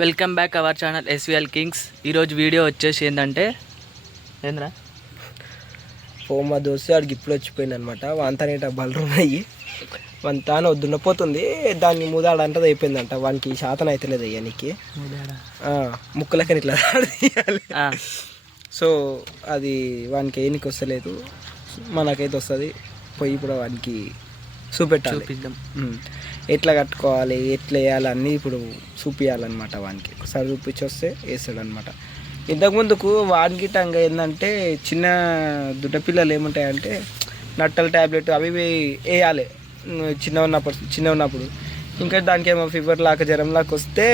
Welcome back our channel SVL Kings. ఈరోజు video వచ్చేసి ఏంటంటే ఏంద్రా మా దోస్తు వాడికి ఇప్పుడు వచ్చిపోయింది అనమాట. వాంతనేట బలరు ఉన్నాయి, వంతాన దున్నపోతుంది. దాన్ని ముదాడంటది అయిపోయిందంట. వానికి శాతం అవుతలేదు అయ్యానికి ముక్కలకని ఇట్లా తీయాలి. సో అది వానికి ఏనికి వస్తలేదు, మనకైతే వస్తుంది. పోయి ఇప్పుడు వానికి చూపిద్దాం ఎట్లా కట్టుకోవాలి, ఎట్లా వేయాలి అన్నీ ఇప్పుడు చూపించాలన్నమాట. వానికి ఒకసారి చూపించి వస్తే వేస్తాడు అనమాట. ఇంతకుముందుకు వానికి టంగా ఏంటంటే చిన్న దుడ్డపిల్లలు ఏముంటాయంటే నట్టల ట్యాబ్లెట్ అవి వేయాలి చిన్న ఉన్నప్పుడు. ఇంకా దానికి ఏమో ఫీవర్ లాగా జ్వరం లాగా వస్తే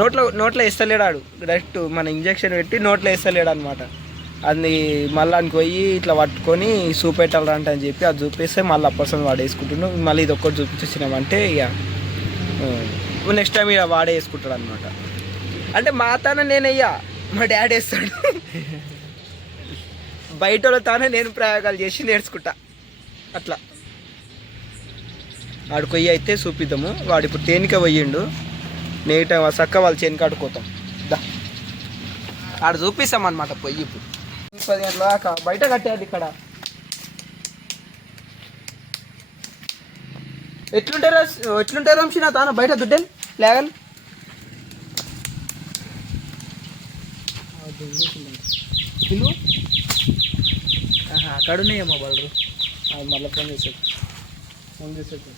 నోట్లో వేస్తలేడాడు. డైరెక్ట్ మన ఇంజక్షన్ పెట్టి నోట్లో వేస్తలేడు అనమాట. అది మళ్ళీ దానికి పోయి ఇట్లా పట్టుకొని చూపెట్టాలంట అని చెప్పి అది చూపిస్తే మళ్ళీ అప్పర్సన్ వాడు వేసుకుంటున్నాడు. మళ్ళీ ఇది ఒక్కటి చూపించేసినామంటే ఇక నెక్స్ట్ టైం ఇక వాడే వేసుకుంటాడు అనమాట. అంటే మా తానే నేను అయ్యా, మా డాడీ వేస్తాడు. బయట తానే నేను ప్రయోగాలు చేసి నేర్చుకుంటా అట్లా. వాడికి పోయి అయితే చూపిద్దాము. వాడు ఇప్పుడు తేనిక పోయిండు, నేట చక్క వాళ్ళు చేనికి ఆడుకోతాం దా ఆడ చూపిస్తాం అనమాట. పొయ్యి ఇప్పుడు 10 గంటల దాకా బయట కట్టేది. ఇక్కడ ఎట్లుంటారు వంశీ నా తాను బయట దుడ్డలు లేగలు అక్కడ ఉన్నాయేమో బలరు. మళ్ళీ ఫోన్ చేసాడు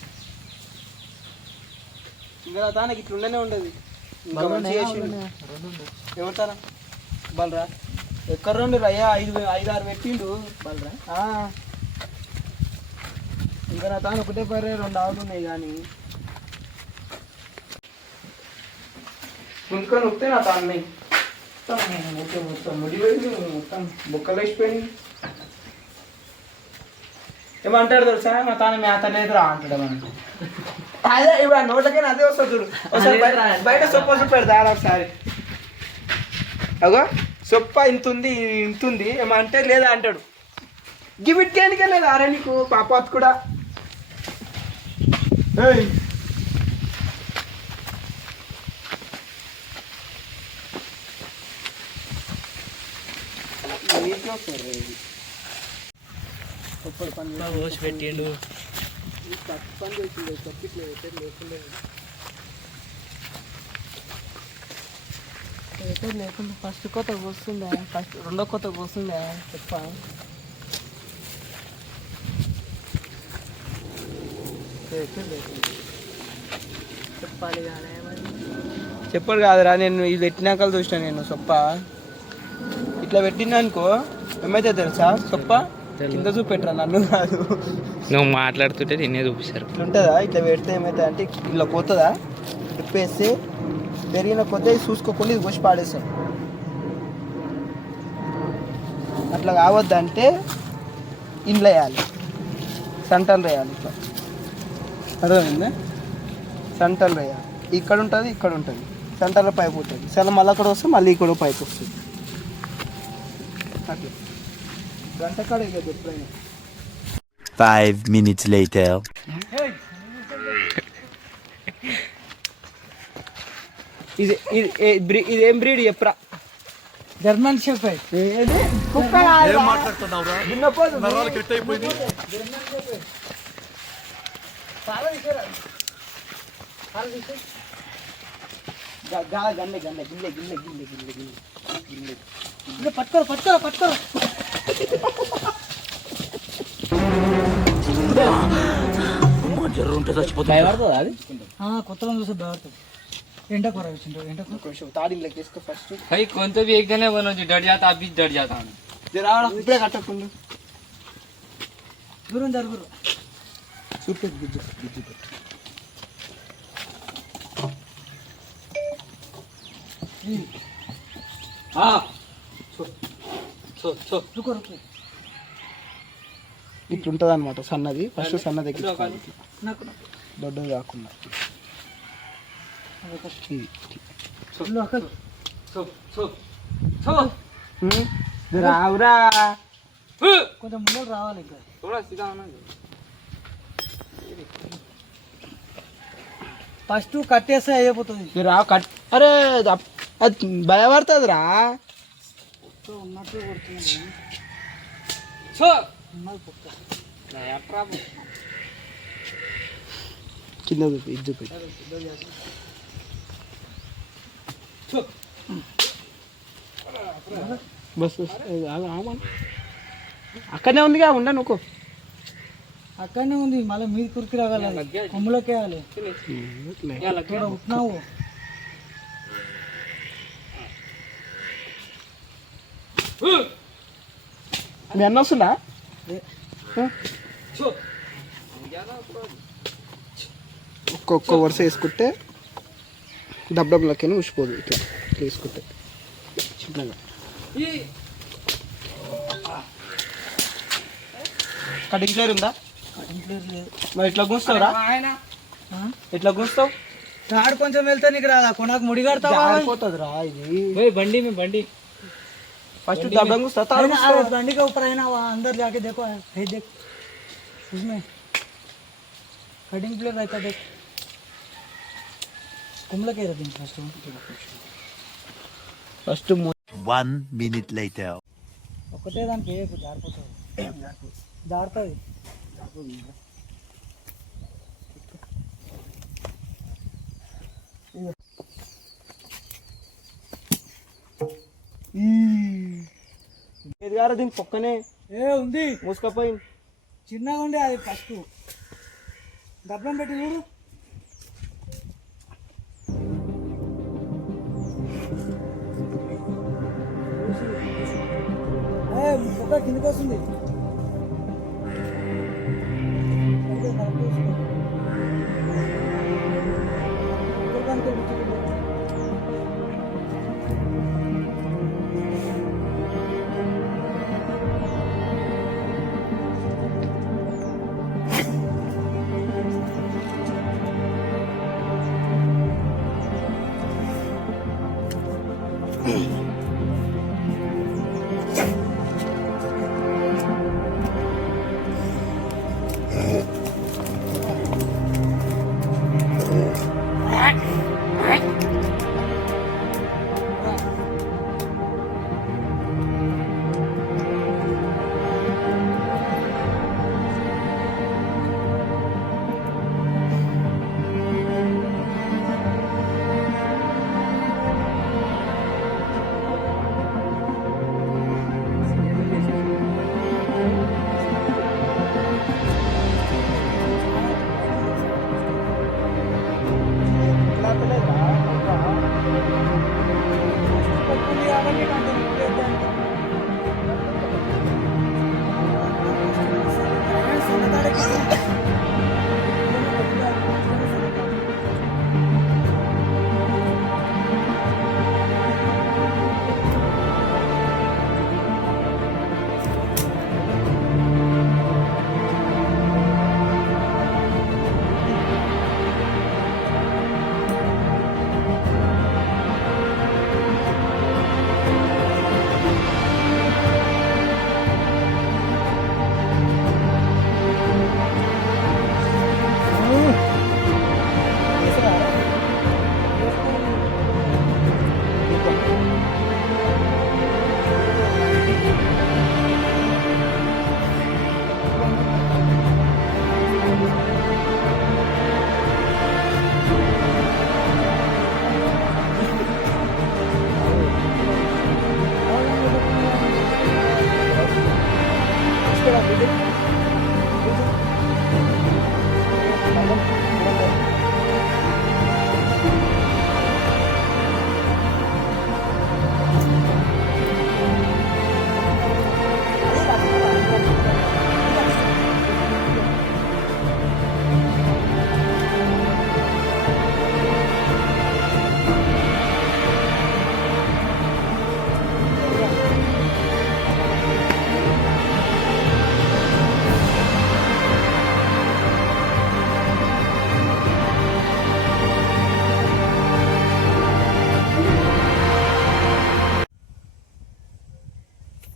ఇంకా తానకి ఇట్లుండనే ఉండేది. ఏమంటారా బలరా ఎక్కడ రెండు అయ్యా 5-6 పెట్టిండు బలరా. ఇంకా నా తాను ఒకటే పరే 2 ఆవులు ఉన్నాయి. కానీ ఇంకొని వస్తే నా తాను మొత్తం ముడిపోయింది, మొత్తం బుక్కలు వేసిపోయింది. ఏమంటాడు తెలుసా, మా తాను మేత లేదురా అంటాడు. మనం అదే ఇప్పుడు ఆ నోటకైనా అదే వస్తుంది చూడు. ఒకసారి బయట సొప్ప చూపెడతా ఒకసారి. అగో సొప్ప ఇంతుంది ఏమంటే లేదా అంటాడు. గివిట్కేనికే లేదా అరే నీకు పాపాత్ కూడా. పెట్టిండు పని చేసిండు చెప్పిట్లే లేకుండా లేకుండా ఫస్ట్ కొత్త వస్తుందా, ఫస్ట్ రెండో కొత్త వస్తుందా చెప్పాడు కాదురా. నేను ఇది పెట్టినాక చూసిన నేను సొప్ప ఇట్లా పెట్టినా అనుకో ఏమైతే తెలుసా, సొప్ప కింద చూపెట్టరా నన్ను కాదు. నువ్వు మాట్లాడుతుంటే నిన్నే చూపిస్తారు. ఇట్లా ఉంటుందా, ఇట్లా పెడితే ఏమైతే అంటే ఇలా పోతుందా తిప్పేస్తే పెరిగిన కొద్ది చూసుకోకుండా ఇది పోసి పాడేస్తాం. అట్లా కావద్దంటే ఇంట్లో వేయాలి, సంటలు వేయాలి. ఇట్లా అర్థమైందా, సంటలు వేయాలి. ఇక్కడ ఉంటుంది సంటలో పైపు ఉంటుంది. సరే మళ్ళీ అక్కడ వస్తే మళ్ళీ ఇక్కడ పైపు వస్తుంది. అట్లా గంట కాడ ఇక ఎప్పుడైనా 5 minutes later. ఇదేం బ్రీడ్ చెప్పరా? German shepherd. పట్టుకోరు భయపడుతుంది అది. కొత్తగా చూస్తే భయపడుతుంది. ఎండకూర కొంచెం తాడిలోకి వేసుకో ఫస్ట్. కొంత भी एकदम बनो जो डर जाता अभी डर जाता हूँ. जरा ఇప్పుడే కట్టకుండా దూరం జరుగురు చూపెట్టు గుజ్జు పెట్టు. ఇట్లుంటుంది అనమాట సన్నది. ఫస్ట్ సన్నది దొడ్డది కాకుండా రావురా కొంచెం ముందు రావాలి. ఫస్ట్ కట్టేస్తే అయిపోతుంది. అరే అది భయపడుతుందిరా. కింద చూపి ఇది చూపి. బస్ అక్కడనే ఉందిగా ఉండ నువ్వు. అక్కడనే ఉంది, మళ్ళీ మీద కురికి రావాలి, కొమ్ములోకి వేయాలి. ఉట్టినావు మీ అన్న వస్తుందా? ఒక్కొక్క వరుస వేసుకుంటే డబ్బులకైనా ఉసిపోదు. ఇట్లా వేసుకుంటే చిన్నగా. కటింగ్ ప్లేయర్ ఉందా? మరి ఎట్లా కూస్తావురా? ఎట్లా కూస్తావు? తాడు కొంచెం వెళ్తే నీకు రాదా? కొనకు ముడి కడతావా? పోతుందిరా ఇది. బండి फर्स्ट दबंग सता अरे बंडी के ऊपर है ना, वहाँ अंदर जाके देखो, है देख उसमें कटिंग प्लेट रहता, देख कुमला कह रहे थे फर्स्ट 1 minute later. ఒకటే దానికి జారిపోతుంది, జారుతుంది. దీనికి పక్కనే ఉంది మూసుకపోయింది. చిన్నగా ఉండే అది ఫస్ట్ దబ్బం పెట్టి చూడు. ఒక్క కిందకి వస్తుంది.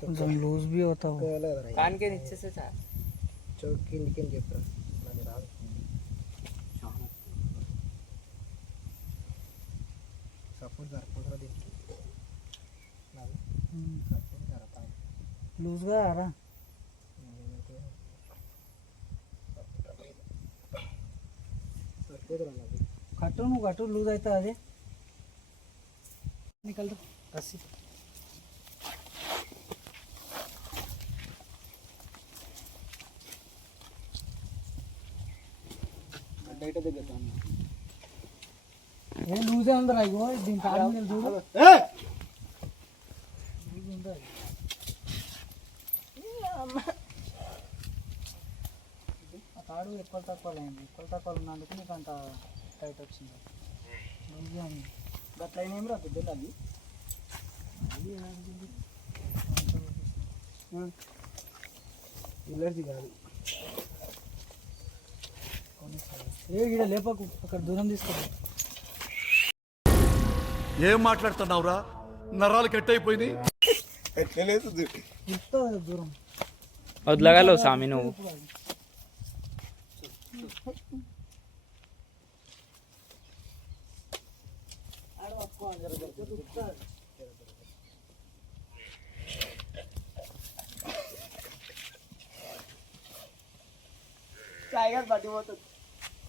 కొంచెం లూజ్ भी होता हो कान के नीचे से चार చౌకి నీకేం చెప్పరా నాకు రాదు. సపోర్ట్ సరిపోతుంది దీనికి లూజ్గా రా. కట్టు నువ్వు కట్టు, లూజ్ అవుతుంది అది. నీ కలర్ కసి బయట దగ్గర ఏ లూజే ఉందిరా, ఇగో దీని కాలం మీద చూడు. లూజ్ ఉంది అది. ఆ తాడు ఎక్కువ తక్కువ అయింది, ఎక్కువ తక్కువ ఉన్నందుకు నీకు అంత టైట్ వచ్చింది. లూజ్గా ఉంది. గట్ల అయినా రా పెద్దలు అవి ఇల్లర్ది కాదు. ఏ ఇక్కడ లేపకు, అక్కడ దూరం తీసుకోవాలి. ఏం మాట్లాడుతున్నావురా? నరాలు కట్ అయిపోయింది. ఇస్తుంది దూరం. వదలగలవు సామి నువ్వు. టైగర్ పట్టిపోతుంది.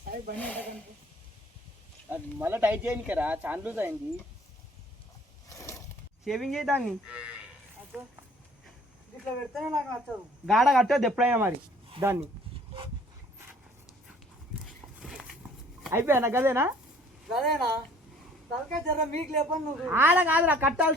అవి బండి ఎంత అది మళ్ళీ టైట్ చేయడానికి రా, చాలా లూజ్ అయింది. షేవింగ్ చేయి దాన్ని. ఇట్లా పెడితేనే నాకు నచ్చదు. గాడ కట్టదు ఎప్పుడైనా మరి దాన్ని. అయిపోయానా గదేనా? అదేనా తలకాయ జర మీకు లేపని నువ్వు ఆడ కాదురా కట్టాలి.